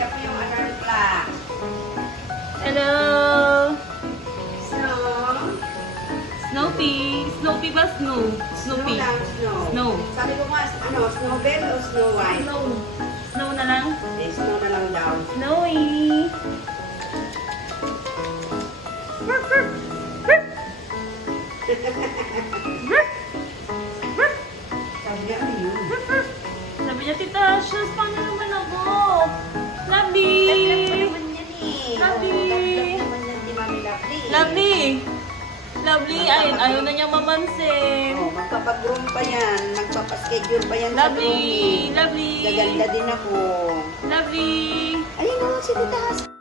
Siya po yung alarm clock. Hello! Snow. Snoopy. Snoopy ba snow? Snoopy. Snow lang, snow. Snow. Sabi ko nga, ano, Snowbell o Snow White? Snow. Snow na lang? Eh, snow na lang daw. Snowy. Sabi niya, ano yun? Sabi niya, Tita Ashes, paano naman ako? Lovely! Naman yan eh. Lovely. Love naman yan si Mami Lovely. Lovely! Lovely, ayaw na niyang mamansin. Oh, magpapagroom pa yan. Magpapaschedule pa yan sa Lovely! grooming. Lovely! Gaganda din ako. Lovely! Ayun o, si Tita Has.